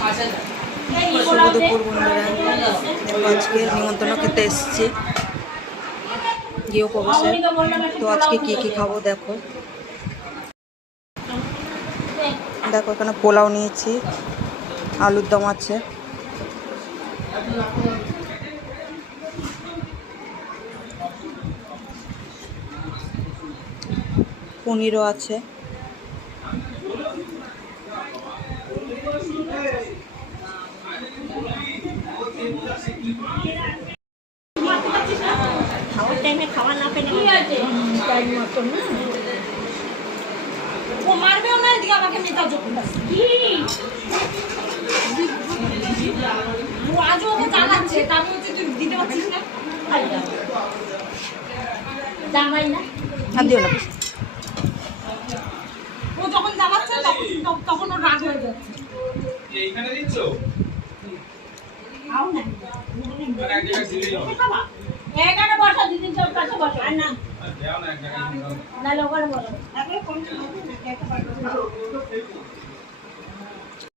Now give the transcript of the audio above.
শুভ দুপুর বন্ধুরা, আজকে নিমন্ত্রণ খেতে এসেছি গৃহপ্রবেশে। তো আজকে কি কি খাবো দেখো। দেখো এখানে পোলাও নিয়েছি, আলুর দম আছে, পনিরও আছে, খাওয়ার টাইমে খাওয়া না পেলে টাইম মতো না ও মারবেও না, এদিকে আমাকে মেতা যখন কি ও আজও ওকে জানাচ্ছে, তার হচ্ছে তুই দিতে পারছিস না। জামাই না আর দিও না। ও যখন জানাচ্ছে তখন ওর রাগ হয়ে যাচ্ছে। এইখানে দিচ্ছ? আও না মানে এক জায়গায় দিলেই হবে। খাবা এখানে বসা দিদির চোখ কাছে বসা আর না দেও না এক জায়গায়। না লোকাল বলো আগে কোন একটা